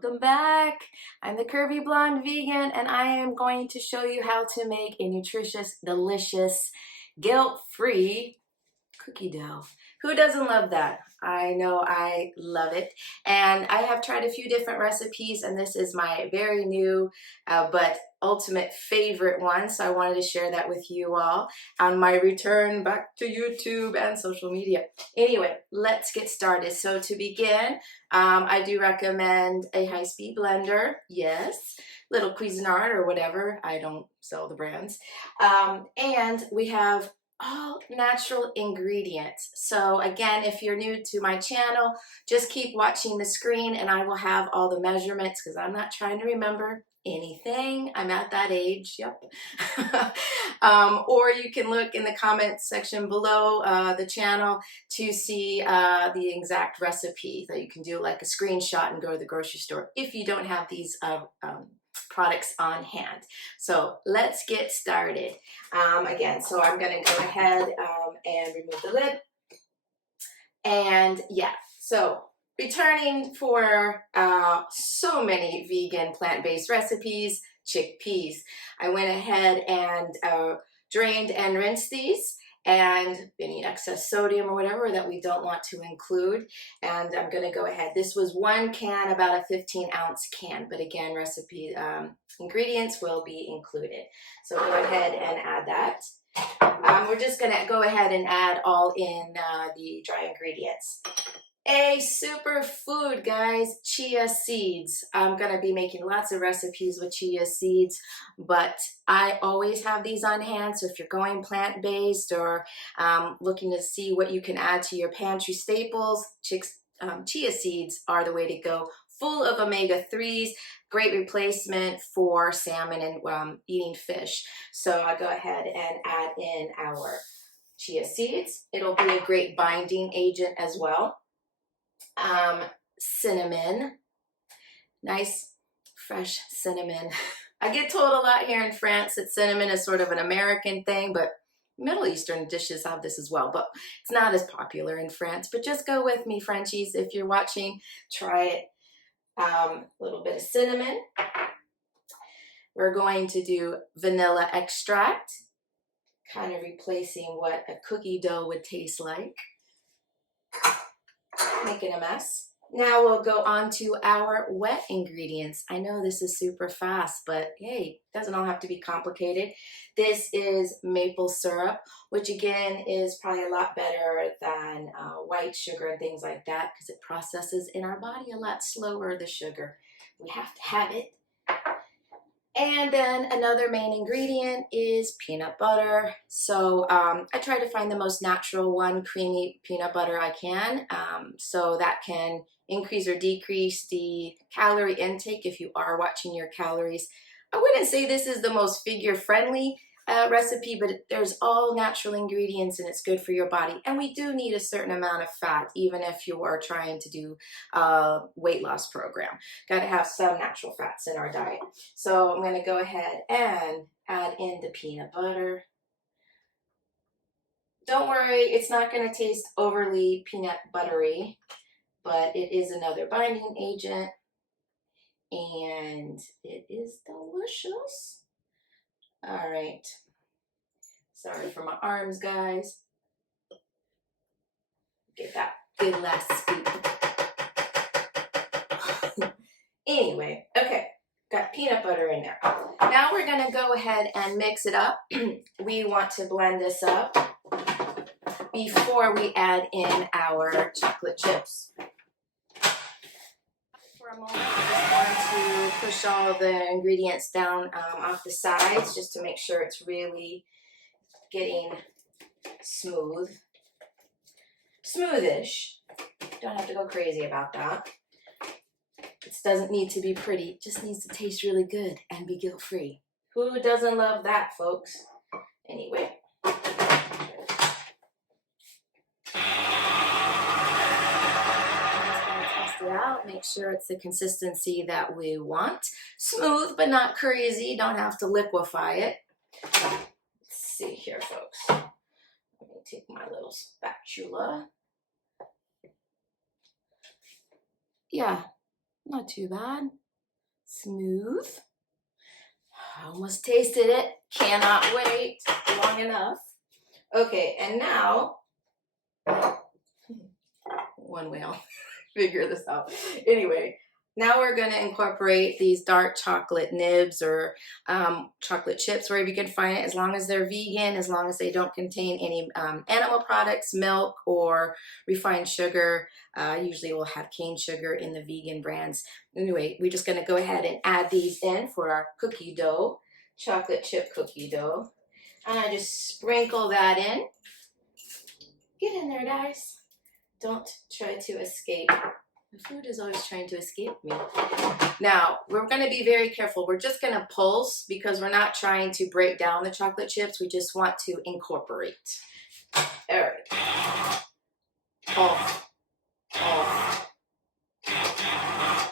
Welcome back. I'm the Curvy Blonde Vegan, and I am going to show you how to make a nutritious, delicious, guilt-free cookie dough. Who doesn't love that? I know I love it. And I have tried a few different recipes, and this is my very new but ultimate favorite one. So I wanted to share that with you all on my return back to YouTube and social media. Anyway, let's get started. So to begin, I do recommend a high-speed blender. Yes, little Cuisinart or whatever. I don't sell the brands. And we have all natural ingredients. So again, if you're new to my channel, just keep watching the screen and I will have all the measurements because I'm not trying to remember anything. I'm at that age, yep. Or you can look in the comments section below the channel to see the exact recipe that you can do, like a screenshot and go to the grocery store if you don't have these products on hand. So let's get started. Again, so I'm going to go ahead and remove the lid. And yeah, so returning for so many vegan plant-based recipes, chickpeas. I went ahead and drained and rinsed these, and any excess sodium or whatever that we don't want to include. And I'm going to go ahead. This was one can, about a 15-ounce can, but again, recipe ingredients will be included. So go ahead and add that. We're just going to go ahead and add all in the dry ingredients. A superfood, guys, chia seeds. I'm going to be making lots of recipes with chia seeds, but I always have these on hand. So if you're going plant-based or looking to see what you can add to your pantry staples, chia seeds are the way to go. Full of omega-3s, great replacement for salmon and eating fish. So I'll go ahead and add in our chia seeds. It'll be a great binding agent as well. Cinnamon, nice fresh cinnamon. I get told a lot here in France that cinnamon is sort of an American thing, but Middle Eastern dishes have this as well, but it's not as popular in France. But just go with me, Frenchies, if you're watching, try it. A little bit of cinnamon. We're going to do vanilla extract, kind of replacing what a cookie dough would taste like. Making a mess. Now we'll go on to our wet ingredients. I know this is super fast, but hey, it doesn't all have to be complicated. This is maple syrup, which again is probably a lot better than white sugar and things like that because it processes in our body a lot slower, the sugar. We have to have it. And then another main ingredient is peanut butter. So I try to find the most natural one, creamy peanut butter I can. So that can increase or decrease the calorie intake if you are watching your calories. I wouldn't say this is the most figure-friendly recipe, but there's all natural ingredients and it's good for your body. And we do need a certain amount of fat, even if you are trying to do a weight loss program. Got to have some natural fats in our diet. So I'm going to go ahead and add in the peanut butter. Don't worry, it's not going to taste overly peanut buttery, but it is another binding agent and it is delicious. All right. Sorry for my arms, guys. Get that good last scoop. Anyway, okay. Got peanut butter in there. Now we're going to go ahead and mix it up. We want to blend this up before we add in our chocolate chips. For a moment, I just want to push all the ingredients down off the sides just to make sure it's really getting smoothish. Don't have to go crazy about that. It doesn't need to be pretty, it just needs to taste really good and be guilt-free. Who doesn't love that, folks? Anyway. It out, make sure it's the consistency that we want. Smooth but not crazy, don't have to liquefy it. Let's see here, folks. Let me take my little spatula. Yeah, Not too bad. Smooth. I almost tasted it. Cannot wait long enough. Okay, and now, one way I'll figure this out. Anyway, now we're going to incorporate these dark chocolate nibs or chocolate chips, wherever you can find it, as long as they're vegan, as long as they don't contain any animal products, milk, or refined sugar. Usually we'll have cane sugar in the vegan brands. Anyway, we're just going to go ahead and add these in for our cookie dough, chocolate chip cookie dough. And I just sprinkle that in. Get in there, guys. Don't try to escape. The food is always trying to escape me. Now, we're going to be very careful. We're just going to pulse because we're not trying to break down the chocolate chips. We just want to incorporate. All right. Off.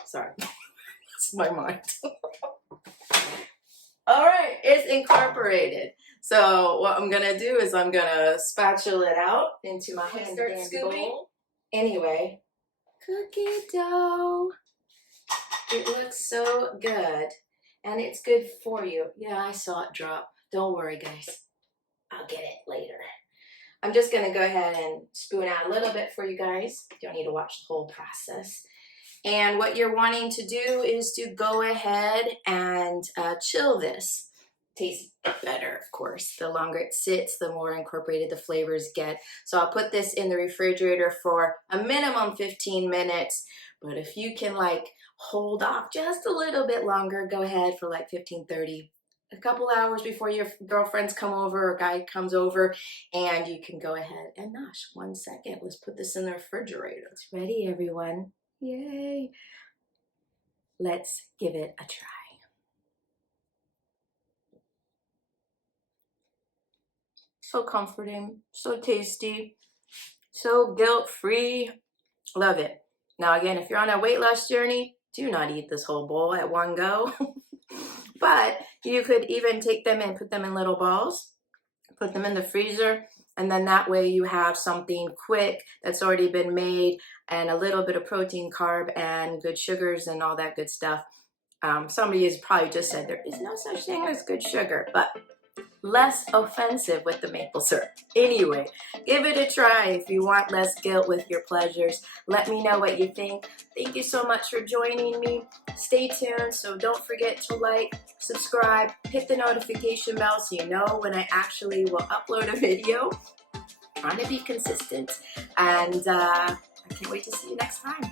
Sorry. That's my mind. All right, it's incorporated. So what I'm going to do is I'm going to spatula it out into my handy bowl. Anyway, cookie dough. It looks so good, and it's good for you. Yeah, I saw it drop. Don't worry, guys. I'll get it later. I'm just going to go ahead and spoon out a little bit for you guys. You don't need to watch the whole process. And what you're wanting to do is to go ahead and chill this. Tastes better, of course. The longer it sits, the more incorporated the flavors get. So I'll put this in the refrigerator for a minimum 15 minutes. But if you can like hold off just a little bit longer, go ahead for like 15, 30, a couple hours before your girlfriends come over or guy comes over, and you can go ahead and nosh. 1 second. Let's put this in the refrigerator. It's ready, everyone. Yay. Let's give it a try. So comforting, so tasty, so guilt-free. Love it. Now again, if you're on a weight loss journey, do not eat this whole bowl at one go. But you could even take them and put them in little balls, put them in the freezer, and then that way you have something quick that's already been made and a little bit of protein, carb, and good sugars and all that good stuff. Somebody has probably just said there is no such thing as good sugar, but less offensive with the maple syrup. Anyway, give it a try if you want less guilt with your pleasures. Let me know what you think. Thank you so much for joining me. Stay tuned, so don't forget to like, subscribe, hit the notification bell so you know when I actually will upload a video. I'm trying to be consistent, and I can't wait to see you next time.